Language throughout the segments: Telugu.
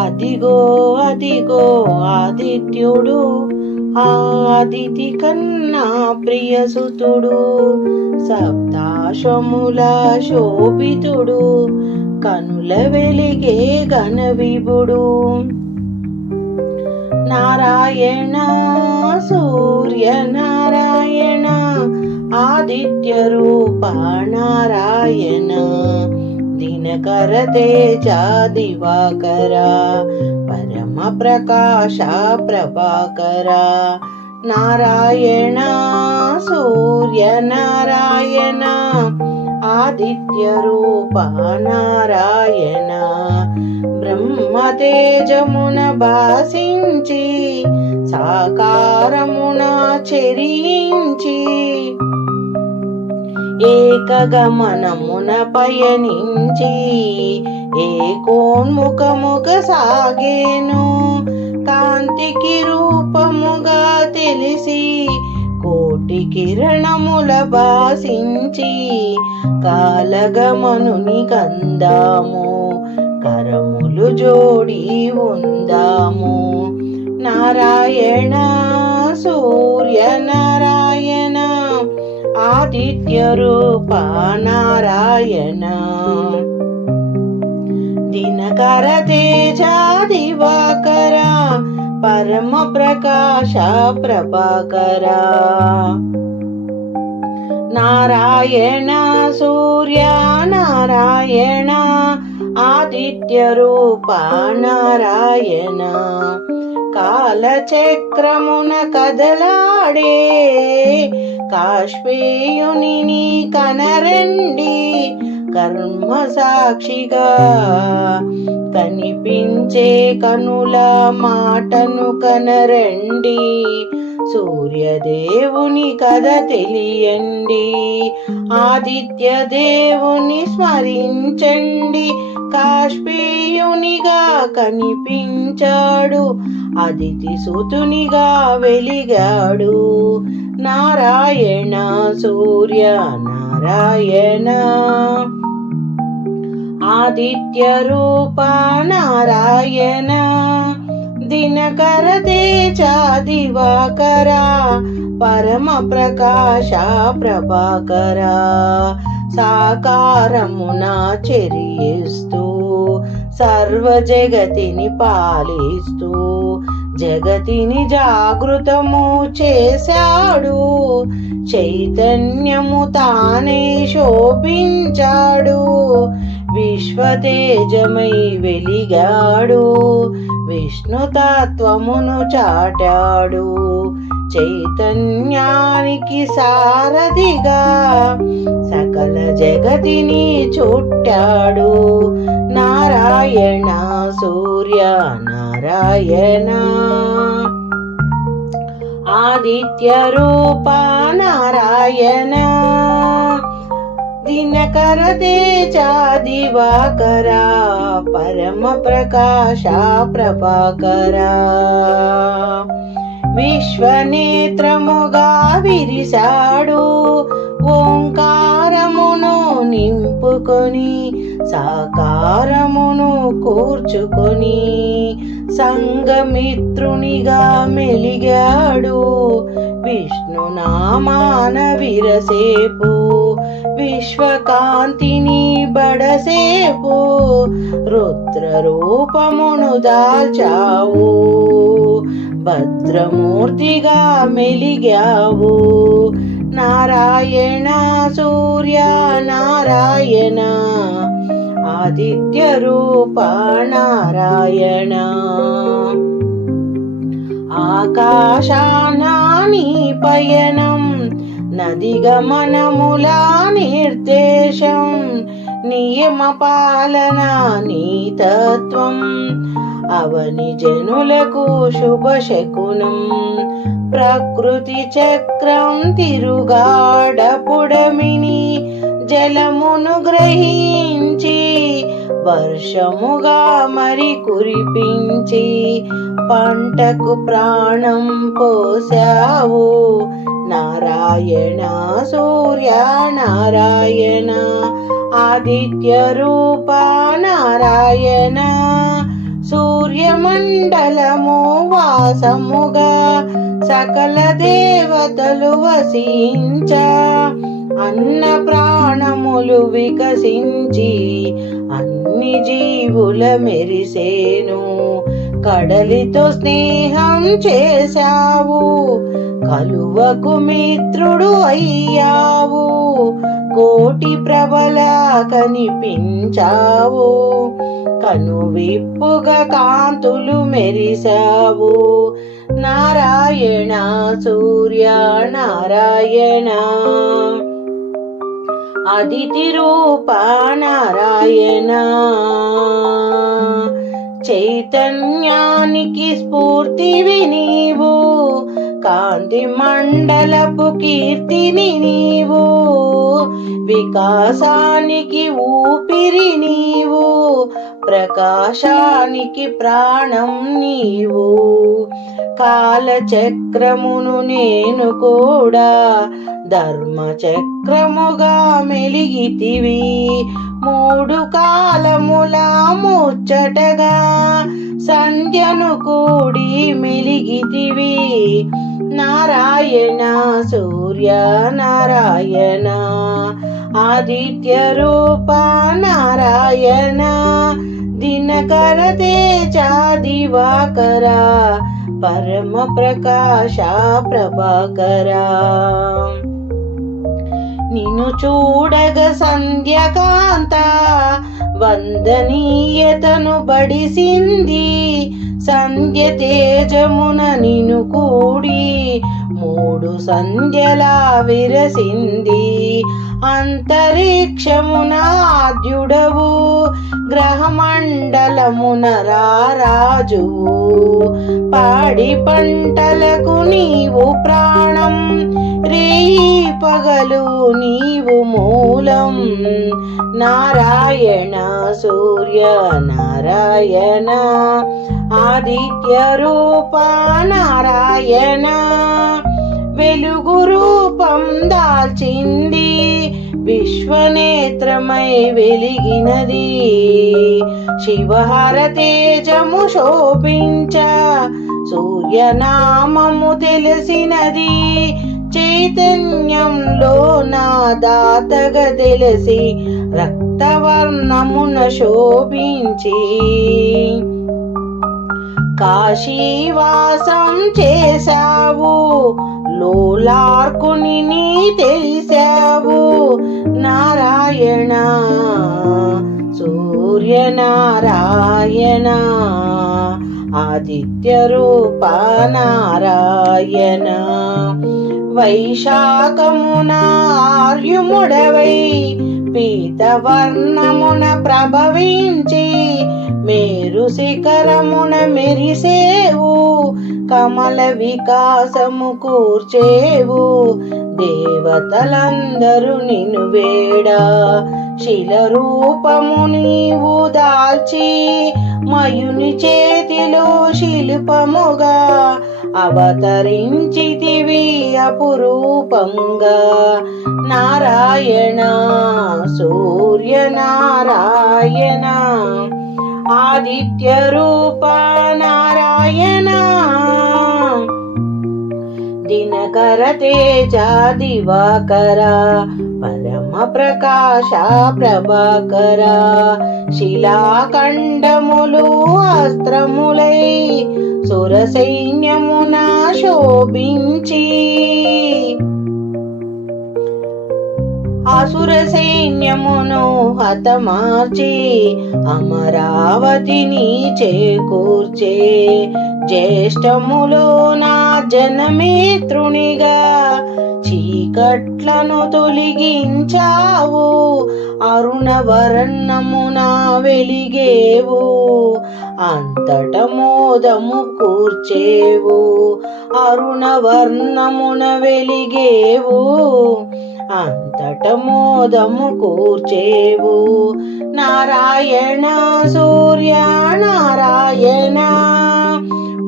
అదిగో అదిగో ఆదిత్యుడు ఆదితి కన్నా ప్రియసుతుడు సప్తాశముల శోభితుడు కనుల వెలిగే గణవిభుడు నారాయణ సూర్య నారాయణ ఆదిత్య రూప నారాయణ దినకర తేజ దివాకర పరమ ప్రకాశ ప్రభాకర నారాయణ సూర్య నారాయణ ఆదిత్య రూప నారాయణ ఏకగమనమున పయనించి ఏకోన్ముఖముగ సాగేను కాంతికి రూపముగా తెలిసి కోటి కిరణముల భాసించి కాలగమనుని కందాము. కరములు జోడి ఉందాము. నారాయణ సూర్య నారాయణ ఆదిత్య రూప నారాయణ దినకర తేజాదివాకర పరమ ప్రకాశ ప్రభాకర. నారాయణ సూర్య నారాయణ ఆదిత్య రూప నారాయణ కాలచక్రమున కదలాడే కాశ్మీయుని కనరండి కర్మ సాక్షిగా కనిపించే కనుల మాటను కనరండి సూర్యదేవుని కథ తెలియండి ఆదిత్య దేవుని చండి కాశ్మీయునిగా కనిపించాడు. అదితి సుతునిగా వెలిగాడు. నారాయణ సూర్య నారాయణ. ఆదిత్య రూప నారాయణ. దినకర తేజ దివాకర. పరమ ప్రకాశ ప్రభాకర. సాకారమున చెరియేస్తూ సర్వ జగతిని పాలిస్తూ జగతిని జాగృతము చేశాడు చైతన్యము తానే శోభించాడు విశ్వతేజమై వెలిగాడు విష్ణుతత్వమును చాటాడు చైతన్యానికి సారథిగా సకల జగతిని చుట్టాడు. నారాయణ సూర్య నారాయణ. ఆదిత్య రూప నారాయణ. దినకర తేజ దివాకర పరమ ప్రకాశ ప్రభాకర. విశ్వనేత్రముగా విరిశాడు. ఓం నింపుకొని సాకారమును కూర్చుకొని సంగమిత్రునిగా మెలిగాడు. విష్ణు నామాన విరసేపు విశ్వకాంతిని బడసేపు రుద్ర రూపమును దాల్చావు. భద్రమూర్తిగా మెలిగావు. నారాయణ సూర్య నారాయణ ఆదిత్య రూప నారాయణ. ఆకాశానాని పయనం నది గమనముల నిర్దేశం నియమ పాలన నీతత్వం అవని జనులకు శుభ శకునం ప్రకృతి చక్రం తిరుగాడపుడమిని జలమును గ్రహించి వర్షముగా మరి కురిపించి పంటకు ప్రాణం పోసావు నారాయణ సూర్య నారాయణ ఆదిత్య రూప నారాయణ సూర్యమండలము వాసముగా సకల దేవతలు వసించ అన్న ప్రాణములు వికసించి అన్ని జీవుల మెరిసేను. కడలితో స్నేహం చేశావు కలువకు మిత్రుడు అయ్యావు కోటి ప్రబల కనిపించావు కనువిప్పుగా కాంతులు మెరిశావు. నారాయణ సూర్య నారాయణ. అదితి రూప నారాయణ. చైతన్యానికి స్ఫూర్తివి నీవు కాంతి మండలపు కీర్తిని నీవు. వికాసానికి ఊపిరి నీవు. ప్రకాశానికి ప్రాణం నీవు. కాలచక్రమును నేను కూడా ధర్మచక్రముగా మెలిగితివి. మూడు కాలముల ముచ్చటగా సంధ్యను కూడి మెలిగితివి. నారాయణ సూర్య నారాయణ ఆదిత్య రూప నారాయణ దినకర తేజ దివాకర పరమ ప్రకాశ ప్రభాకర. నిన్ను చూడగ సంధ్యకాంత వందనీయతను బడిసింది సంధ్య తేజమున నిను కూడి మూడు సంధ్యలా విరసింది. అంతరిక్షమునాద్యుడవు గ్రహమండలమున రారాజువు. పాడి పంటలకు నీవు ప్రాణం రేయి పగలు నీవు మూలం. నారాయణ సూర్య నారాయణ ఆదిత్య రూప నారాయణ. వెలుగు రూపం దాల్చింది. విశ్వనేత్రమై వెలిగినది. శివహర తేజము శోభించ. సూర్యనామము తెలిసినది. చైతన్యంలో నా దాతగా తెలిసి రక్తవర్ణమున శోభించి. కాశీవాసం చేశావు. లోలార్కుని నీ తెలిసావు. నారాయణ సూర్య నారాయణ ఆదిత్య రూప నారాయణ వైశాఖమున ఆర్యుముడవై పీతవర్ణమున ప్రభవించి మేరు శిఖరమున మెరిసేవు. కమల వికాసము కూర్చేవు. దేవతలందరూ నిన్ను వేడా. శిల రూపము నీవు దాల్చి మయుని చేతిలో శిల్పముగా అవతరించితివి అపురూపంగా నారాయణ సూర్య నారాయణ ఆదిత్య రూప దినకర తేజాదివాకర పరమ ప్రకాశ ప్రభాకర శిలాఖండములు అస్త్రములై సుర సైన్యమున శోభించి. అసుర సైన్యమును హతమార్చి అమరావతిని చేకూర్చే జ్యేష్ఠములో నా జనమిత్రునిగా చీకట్లను తొలగించావు అరుణవరణమున వెలిగేవు అంతట మోదము కూర్చేవు అరుణవర్ణమున వెలిగేవు అంతట మోదము కూర్చేవు. నారాయణ సూర్య నారాయణ.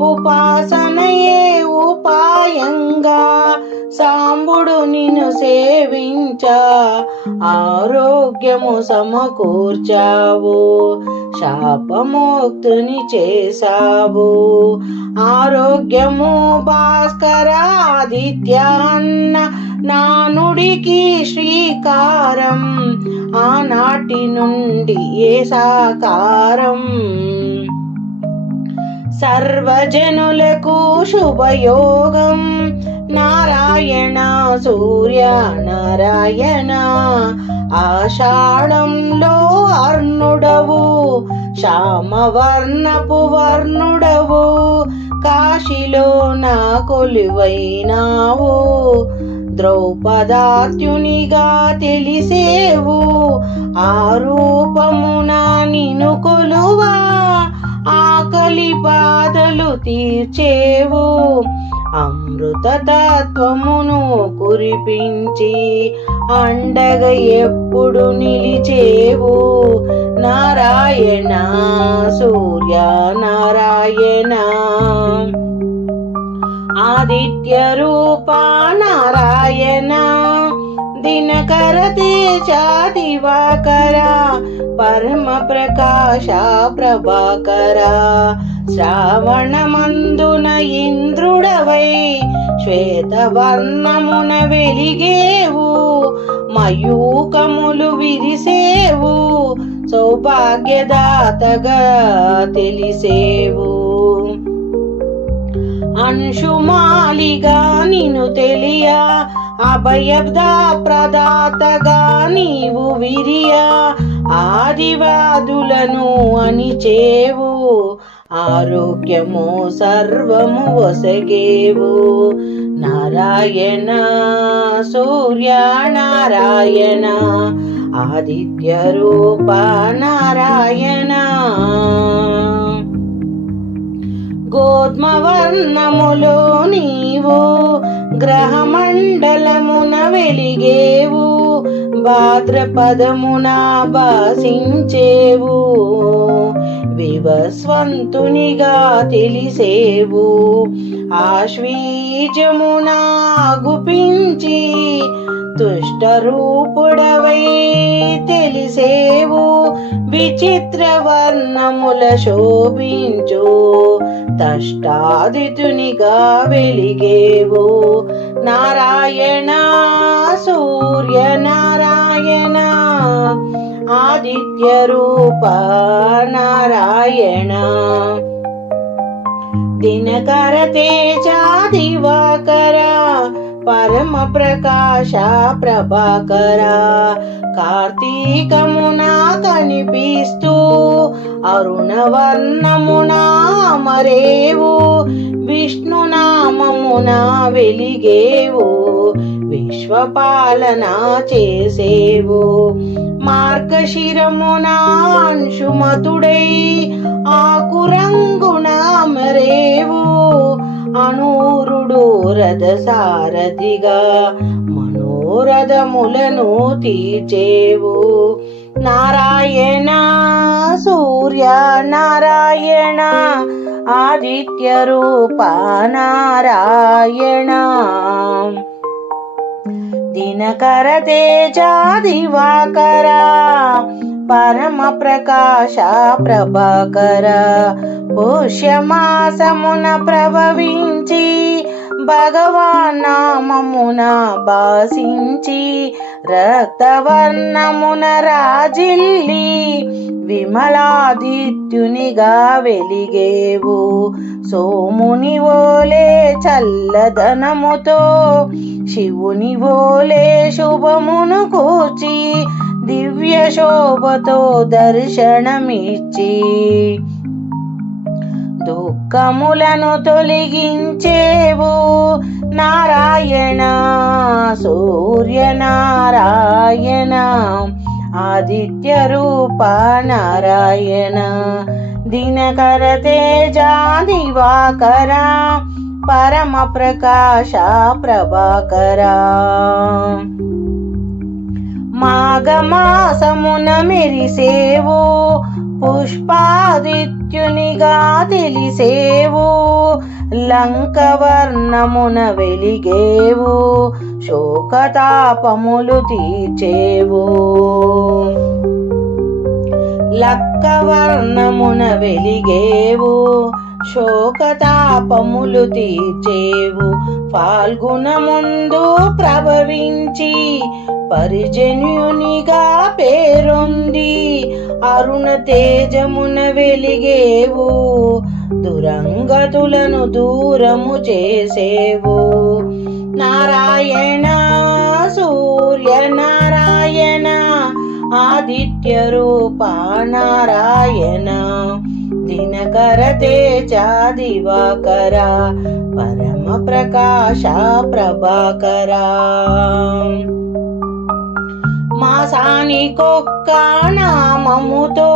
ఉపాసనయే ఉపాయంగా సాంబుడు నిన్ను సేవించ. ఆరోగ్యము సమకూర్చావు. శాపమోక్తుని చేశావు. ఆరోగ్యము భాస్కరాదిత్య అన్న నానుడికి శ్రీకారం. ఆనాటి నుండి ఏ సాకారం? సర్వజనులకు శుభయోగం. నారాయణ సూర్య నారాయణ ఆషాఢంలో అర్ణుడవు శ్యామవర్ణపు వర్ణుడవు కాశీలో నా కొలువైనావు ద్రౌపదాత్యునిగా తెలిసేవు ఆ రూపమున నిను కొలువా. ఆకలి బాధలు తీర్చేవు. అమృత తత్వమును కురిపించి అండగ ఎప్పుడు నిలిచేవు. నారాయణ సూర్య నారాయణ. ఆదిత్య రూప నారాయణ. దినకర తేజ దివాకర పరమ ప్రకాశ ప్రభాకర శ్రావణ మందున ఇంద్రుడవై శ్వేతవర్ణమున వెలిగేవు మయూకములు విరిసేవు సౌభాగ్యదాతగా తెలిసేవు. అంశుమాలిగా నిను తెలియ అభయబ్ద ప్రదాతగా నీవు విరియ ఆదివాదులను అణిచేవు. ఆరోగ్యము సర్వము వసగేవు నారాయణ సూర్య నారాయణ ఆదిత్య రూప నారాయణ. గోద్మవర్ణములో నీవు గ్రహమణ వెలిగేవు భాద్రపదమున భాసించేవు వివస్వంతునిగా తెలిసేవు. ఆశ్వీజమున గుపించి దుష్టరూపుడవై తెలిసేవు. విచిత్ర వర్ణముల శోభించు తష్టాదితునిగా వెలిగేవు. నారాయణ సూర్య నారాయణ ఆదిత్య రూప నారాయణ. దినకర తేజ దివాకర పరమ ప్రకాశ ప్రభాకర. కార్తీకమున కనిపిస్తూ అరుణవర్ణమున మరేవు విష్ణునామమున వెలిగేవు. విశ్వపాలన చేసేవు. మార్గశిరమునాంశుమతుడై ఆకురంగున మరేవు అనూరుడు రథసారథిగా మనోరథములను తీర్చేవు. నారాయణ సూర్య నారాయణ ఆదిత్య రూప నారాయణ. దినకర తేజాదివాకర పరమ ప్రకాశ ప్రభాకర పుష్యమాసమున ప్రభవించి భగవాన్ నామమున భాసించి రక్తవర్ణమున రాజిల్లి విమలాదిత్యునిగా వెలిగేవు. సోముని ఓలే చల్లదనముతో శివుని ఓలే శుభమును కూర్చి దివ్య శోభతో దర్శనమిచ్చి. దుఃఖములను తొలగించేవు నారాయణ సూర్య నారాయణ ఆదిత్య రూప నారాయణ దినకర తేజ దివాకర పరమ ప్రకాశ ప్రభాకర. మాఘమాసమున మెరిసేవు పుష్పాదిత్యునిగా తెలిసేవు. లంకవర్ణమున వెలిగేవు శోకతాపములు తీర్చేవు. లక్కవర్ణమున వెలిగేవు శోకతాపములు తీర్చేవు. ఫాల్గుణ ముందు ప్రభవించి పరిజన్యునిగా పేరొంది అరుణ తేజమున వెలిగేవు. దురంగతులను దూరము చేసేవు. నారాయణ సూర్య నారాయణ ఆదిత్య రూప నారాయణ దినకర తేజ దివాకర పరమ ప్రకాశ ప్రభాకర. మాసానికొక్క నామముతో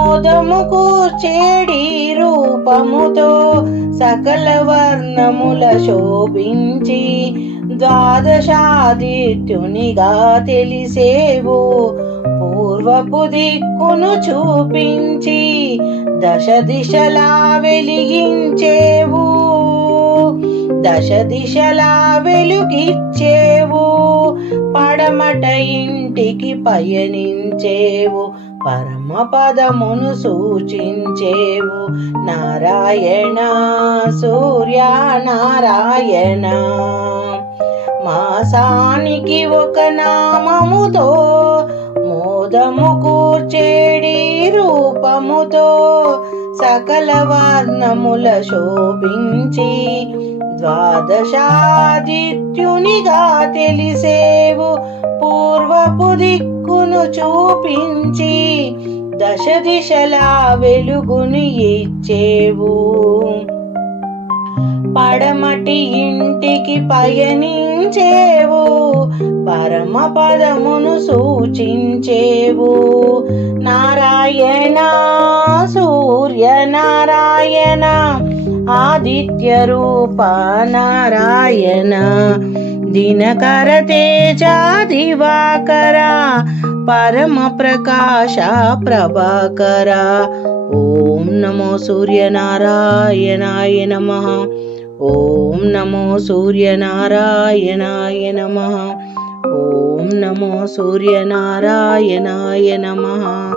మోదము కూర్చేడి రూపముతో సకల వర్ణముల శోభించి ద్వాదశాదిత్యునిగా తెలిసేవు. పూర్వపు దిక్కును చూపించి దశ దిశలా వెలిగించేవు. దశ దిశలా వెలుగిచ్చేవు. పడమట ఇంటికి పయనించేవు. పరమ పదమును సూచించేవు. నారాయణ సూర్య నారాయణ. మాసానికి ఒక నామముతో మోదము కూర్చేడి రూపముతో సకల వర్ణముల శోభించి ద్వాదశాదిత్యునిగా తెలిసేవు. పూర్వపు వెలుగును చూపించి దశ దిశలా వెలుగుని ఇచ్చేవు. పడమటి ఇంటికి పయనించేవు పరమ పదమును సూచించేవు. నారాయణ సూర్య నారాయణ ఆదిత్య రూప నారాయణ दिनकरते चादिवाकरा परमप्रकाशा प्रभाकरा। ॐ नमो सूर्यनारायणाय नमः। ॐ नमो सूर्यनारायणाय नमः। ॐ नमो सूर्यनारायणाय नमः।